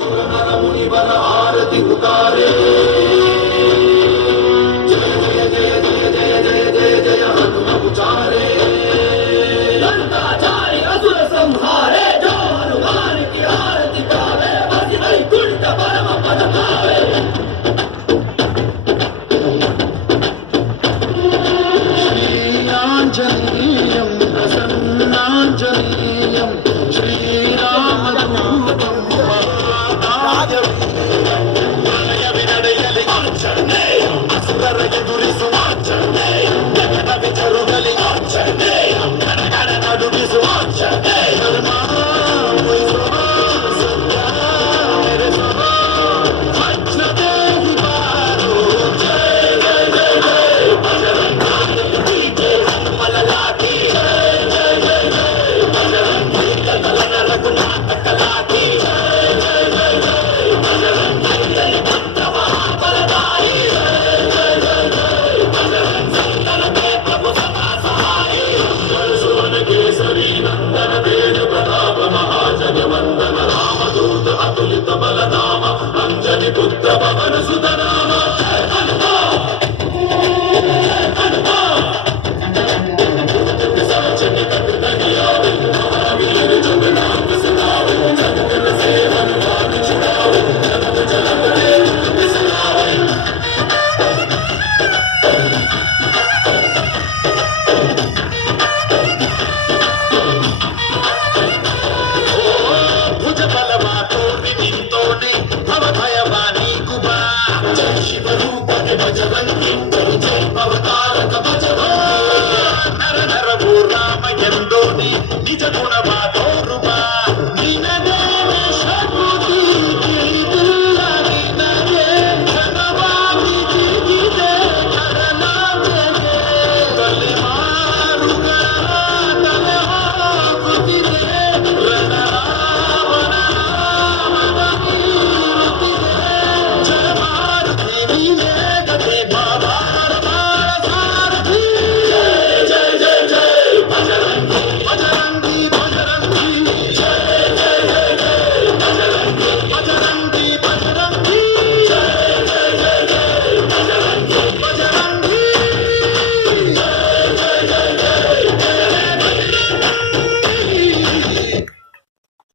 ಮುನಿವರ ಆರತಿ ಉತಾರೆ ಜಯ ಜಯ ಜಯ ಜಯ ಜಯ ಜಯ ಜಯ ಜಯ ಹನುಮ ಉಚಾರೆ ಲಂಕಾಚಾರಿ ಅಸುರ ಸಂಹಾರೆ ಜೋ ಹನುಮಾನ್ ಕಿ ಆರತಿ ಗಾವೆ ಬಸಿ ವೈಕುಂಠ ಪರಮ ಪದ ಪಾವೆ ಶ್ರೀಯಾಂಜನೇಯಂ ಪ್ರಸನ್ನಾಂಜನೇಯಂ ಶ್ರೀರಾಮದೂತಂ ಅಸುರರ ಎದುರಿಸುವ ಆಂಜನೇಯ ಜಗದ ವಿಚರುಗಲಿ ಆಂಜನೇಯ ಕಣಗಣ ನಡುಗಿಸುವ ಆಂಜನೇಯ ಧರ್ಮ ಉಳಿಸುವ ಸತ್ಯ ಮೆರೆಸುವ ವಜ್ರದೇಹಿ ಬಾರು ಜಯ ಜಯ ಜಯ ಜಯ ಬಜರಂಗಿ ಮಲಲಾಟಿ ಜಯ ಜಯ ಜಯ ಜಯ ಬಜರಂಗಿ ಕಲನ ರಘುನಾಥ ಕಲಾಟಿ ಜಯ ಜಯ ಜಯ ಜಯ ಬಜರಂಗಿ ಬಂದವ ಬಲದಾರಿ ನಂದನ ತೇಜ ಪ್ರತಾಪ ಮಹಾಜಗವಂದನ ರಾಮದೂತ ಅತುಲಿತ ಬಲಧಾಮ ಅಂಜನಿ ಪುತ್ರ ಪವನ ಸುತನಾಮ ಹನುಮ ಹನುಮ ಸಾಚನಿ ಕೃತನಿಯಾವೆ ಮಹಾವೀರ ಜಗನ್ನಾಥ ಸದಾವೆ ಜಗದ ಸೇವನುವಾದ ಚುನಾವೆ ಜಗದ ಜಲಪದೇ ಬಿಸಲಾವೆ ಭುಜ ಬಲವ ತೋರಿ ನಿಂತೋನೆ ಭವಭಯ